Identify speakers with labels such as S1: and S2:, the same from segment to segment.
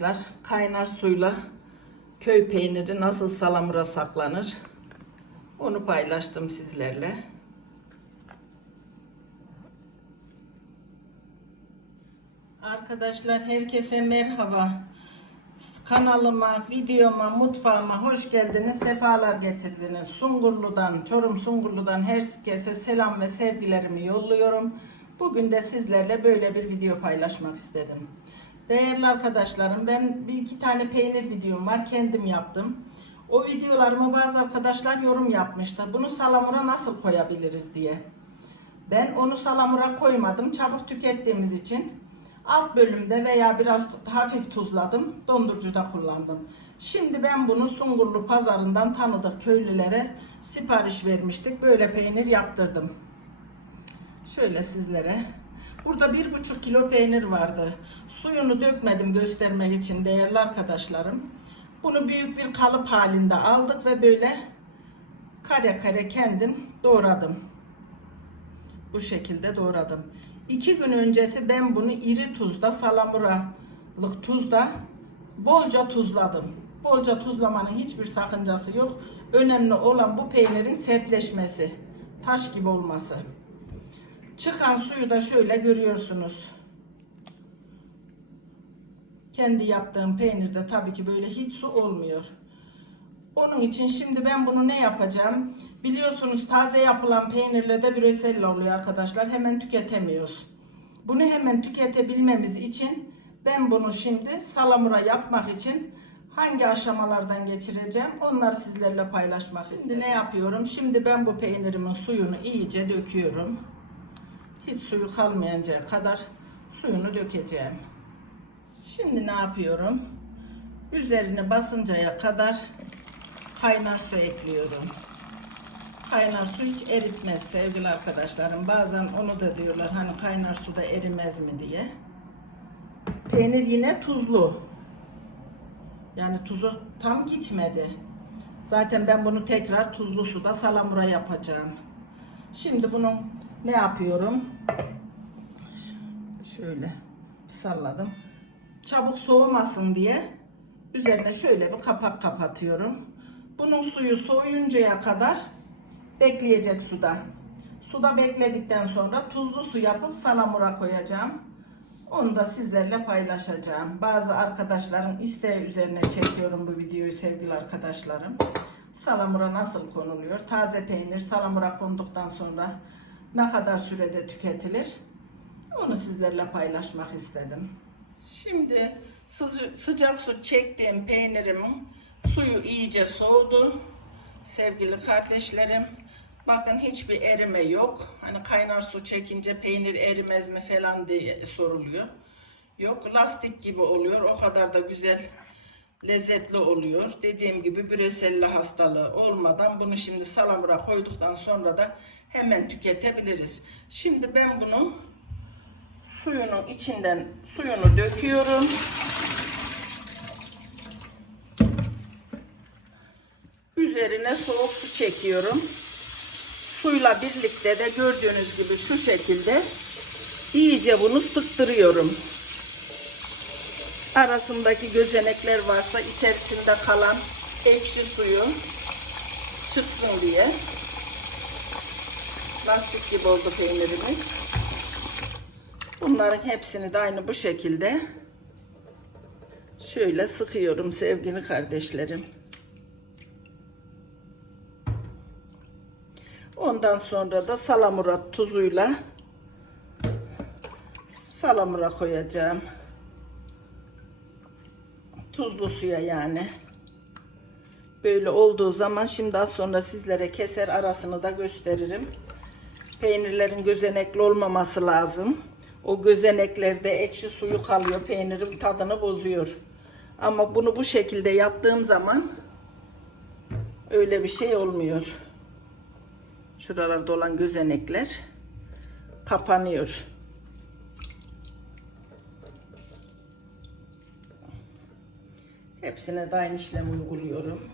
S1: arkadaşlar kaynar suyla köy peyniri nasıl salamura saklanır onu paylaştım sizlerle. Arkadaşlar herkese merhaba. Kanalıma, videoma, mutfağıma hoş geldiniz, sefalar getirdiniz. Sungurlu'dan, Çorum Sungurlu'dan herkese selam ve sevgilerimi yolluyorum. Bugün de sizlerle böyle bir video paylaşmak istedim. Değerli arkadaşlarım, ben bir iki tane peynir videom var, kendim yaptım. O videolarımı bazı arkadaşlar yorum yapmıştı. Bunu salamura nasıl koyabiliriz diye. Ben onu salamura koymadım, çabuk tükettiğimiz için. Alt bölümde veya biraz hafif tuzladım. Dondurucuda kullandım. Şimdi ben bunu Sungurlu pazarından tanıdık köylülere sipariş vermiştik. Böyle peynir yaptırdım. Şöyle sizlere. Burada bir buçuk kilo peynir vardı. Suyunu dökmedim göstermek için değerli arkadaşlarım. Bunu büyük bir kalıp halinde aldık ve böyle kare kare kendim doğradım. Bu şekilde doğradım. İki gün öncesi ben bunu iri tuzda, salamuralık tuzda bolca tuzladım. Bolca tuzlamanın hiçbir sakıncası yok. Önemli olan bu peynirin sertleşmesi. Taş gibi olması. Çıkan suyu da şöyle görüyorsunuz. Kendi yaptığım peynirde tabii ki böyle hiç su olmuyor. Onun için şimdi ben bunu ne yapacağım? Biliyorsunuz taze yapılan peynirle bir reselle oluyor arkadaşlar. Hemen tüketemiyoruz. Bunu hemen tüketebilmemiz için ben bunu şimdi salamura yapmak için hangi aşamalardan geçireceğim onları sizlerle paylaşmak istedim. ne yapıyorum? Şimdi ben bu peynirimin suyunu iyice döküyorum. Hiç suyu kalmayıncaya kadar suyunu dökeceğim. Şimdi ne yapıyorum? Üzerine basıncaya kadar kaynar su ekliyorum. Kaynar su hiç eritmez sevgili arkadaşlarım. Bazen onu da diyorlar hani kaynar suda erimez mi diye. Peynir yine tuzlu. Yani tuzu tam gitmedi. Zaten ben bunu tekrar tuzlu suda salamura yapacağım. Şimdi bunun ne yapıyorum? Şöyle salladım. Çabuk soğumasın diye üzerine şöyle bir kapak kapatıyorum. Bunun suyu soğuyuncaya kadar bekleyecek suda. Suda bekledikten sonra tuzlu su yapıp salamura koyacağım. Onu da sizlerle paylaşacağım. Bazı arkadaşların isteği üzerine çekiyorum bu videoyu sevgili arkadaşlarım. Salamura nasıl konuluyor? Taze peynir salamura konduktan sonra ne kadar sürede tüketilir? Onu sizlerle paylaşmak istedim. Şimdi sıca- sıcak su çektiğim peynirimin suyu iyice soğudu. Sevgili kardeşlerim, bakın hiçbir erime yok. Hani kaynar su çekince peynir erimez mi falan diye soruluyor. Yok, lastik gibi oluyor. O kadar da güzel, lezzetli oluyor. Dediğim gibi brüsella hastalığı olmadan bunu şimdi salamura koyduktan sonra da hemen tüketebiliriz. Şimdi ben bunu suyunun içinden suyunu döküyorum. Üzerine soğuk su çekiyorum. Suyla birlikte de gördüğünüz gibi şu şekilde iyice bunu sıktırıyorum. Arasındaki gözenekler varsa içerisinde kalan ekşi suyu çıksın diye. Lastik gibi oldu peynirimiz. Bunların hepsini de aynı bu şekilde şöyle sıkıyorum sevgili kardeşlerim. Ondan sonra da salamura tuzuyla salamura koyacağım. Tuzlu suya yani. Böyle olduğu zaman şimdi az sonra sizlere keser arasını da gösteririm. Peynirlerin gözenekli olmaması lazım. O gözeneklerde ekşi suyu kalıyor. Peynirin tadını bozuyor. Ama bunu bu şekilde yaptığım zaman öyle bir şey olmuyor. Şuralarda olan gözenekler kapanıyor. Hepsine de aynı işlemi uyguluyorum.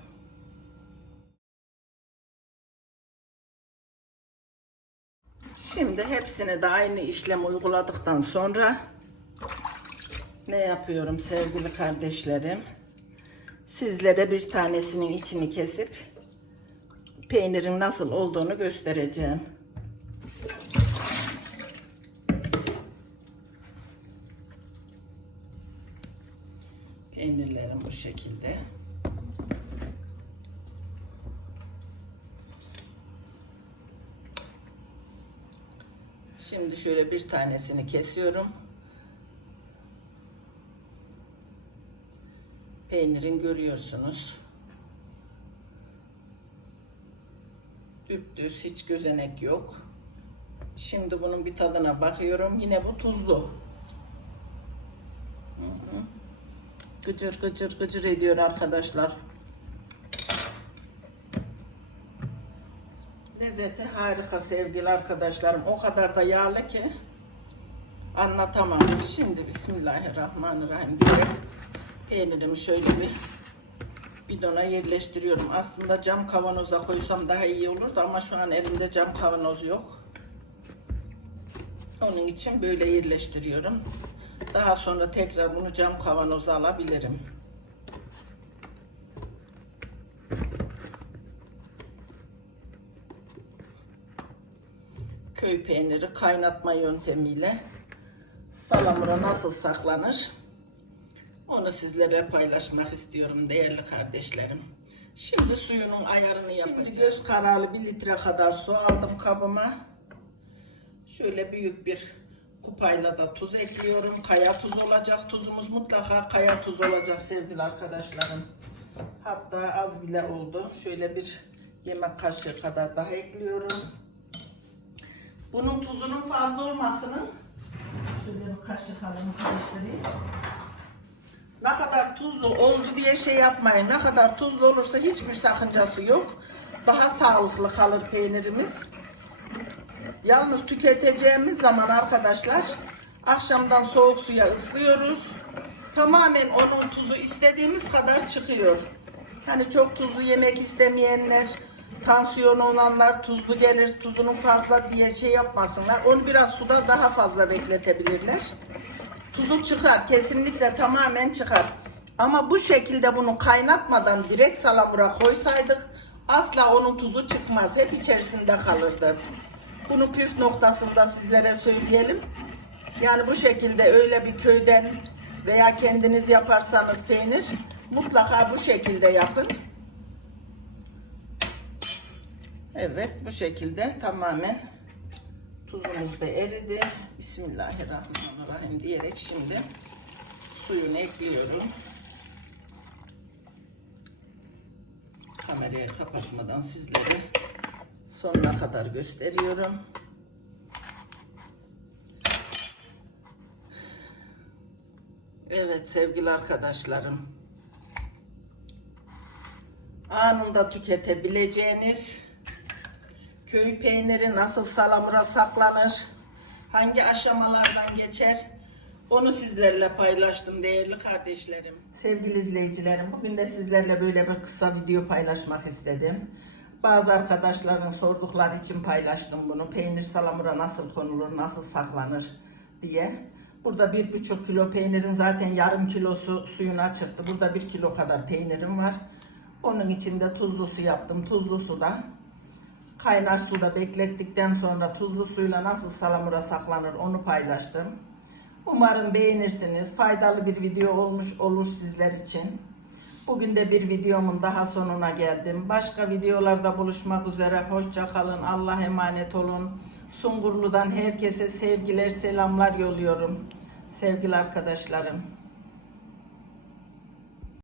S1: Şimdi hepsine de aynı işlem uyguladıktan sonra Ne yapıyorum sevgili kardeşlerim? Sizlere bir tanesinin içini kesip peynirin nasıl olduğunu göstereceğim. Bu şekilde. Şimdi şöyle bir tanesini kesiyorum. Peynirin görüyorsunuz. Düptüz hiç gözenek yok. Şimdi bunun bir tadına bakıyorum. Yine bu tuzlu. Hı hı. Gıcır gıcır gıcır ediyor arkadaşlar. Lezzeti harika sevgili arkadaşlarım. O kadar da yağlı ki anlatamam. Şimdi Bismillahirrahmanirrahim diye peynirimi şöyle bir bidona yerleştiriyorum. Aslında cam kavanoza koysam daha iyi olurdu ama şu an elimde cam kavanoz yok. Onun için böyle yerleştiriyorum. Daha sonra tekrar bunu cam kavanoza alabilirim. Köy peyniri kaynatma yöntemiyle salamura nasıl saklanır? Onu sizlere paylaşmak istiyorum değerli kardeşlerim. Şimdi suyunun ayarını yapacağım. Şimdi göz kararı bir litre kadar su aldım kabıma. Şöyle büyük bir kupayla da tuz ekliyorum. Kaya tuz olacak. Tuzumuz mutlaka kaya tuz olacak sevgili arkadaşlarım. Hatta az bile oldu. Şöyle bir yemek kaşığı kadar daha ekliyorum. Bunun tuzunun fazla olmasının şöyle bir kaşık alayım karıştırayım. Ne kadar tuzlu oldu diye şey yapmayın. Ne kadar tuzlu olursa hiçbir sakıncası yok. Daha sağlıklı kalır peynirimiz. Yalnız tüketeceğimiz zaman arkadaşlar akşamdan soğuk suya ıslıyoruz. Tamamen onun tuzu istediğimiz kadar çıkıyor. Hani çok tuzlu yemek istemeyenler, tansiyon olanlar tuzlu gelir, tuzunun fazla diye şey yapmasınlar. Onu biraz suda daha fazla bekletebilirler. Tuzu çıkar, kesinlikle tamamen çıkar. Ama bu şekilde bunu kaynatmadan direkt salamura koysaydık asla onun tuzu çıkmaz. Hep içerisinde kalırdı. Bunu püf noktasında sizlere söyleyelim. Yani bu şekilde öyle bir köyden veya kendiniz yaparsanız peynir mutlaka bu şekilde yapın. Evet bu şekilde tamamen tuzumuz da eridi. Bismillahirrahmanirrahim diyerek şimdi suyunu ekliyorum. Kamerayı kapatmadan sizlere sonuna kadar gösteriyorum. Evet sevgili arkadaşlarım. Anında tüketebileceğiniz köy peyniri nasıl salamura saklanır, hangi aşamalardan geçer onu sizlerle paylaştım değerli kardeşlerim. Sevgili izleyicilerim bugün de sizlerle böyle bir kısa video paylaşmak istedim. Bazı arkadaşların sordukları için paylaştım bunu. Peynir salamura nasıl konulur, nasıl saklanır diye. Burada bir buçuk kilo peynirin zaten yarım kilosu suyuna çıktı. Burada bir kilo kadar peynirim var. Onun içinde tuzlu su yaptım. Tuzlu suda kaynar suda beklettikten sonra tuzlu suyla nasıl salamura saklanır onu paylaştım. Umarım beğenirsiniz. Faydalı bir video olmuş olur sizler için. Bugün de bir videomun daha sonuna geldim. Başka videolarda buluşmak üzere. Hoşça kalın. Allah emanet olun. Sungurlu'dan herkese sevgiler, selamlar yolluyorum. Sevgili arkadaşlarım.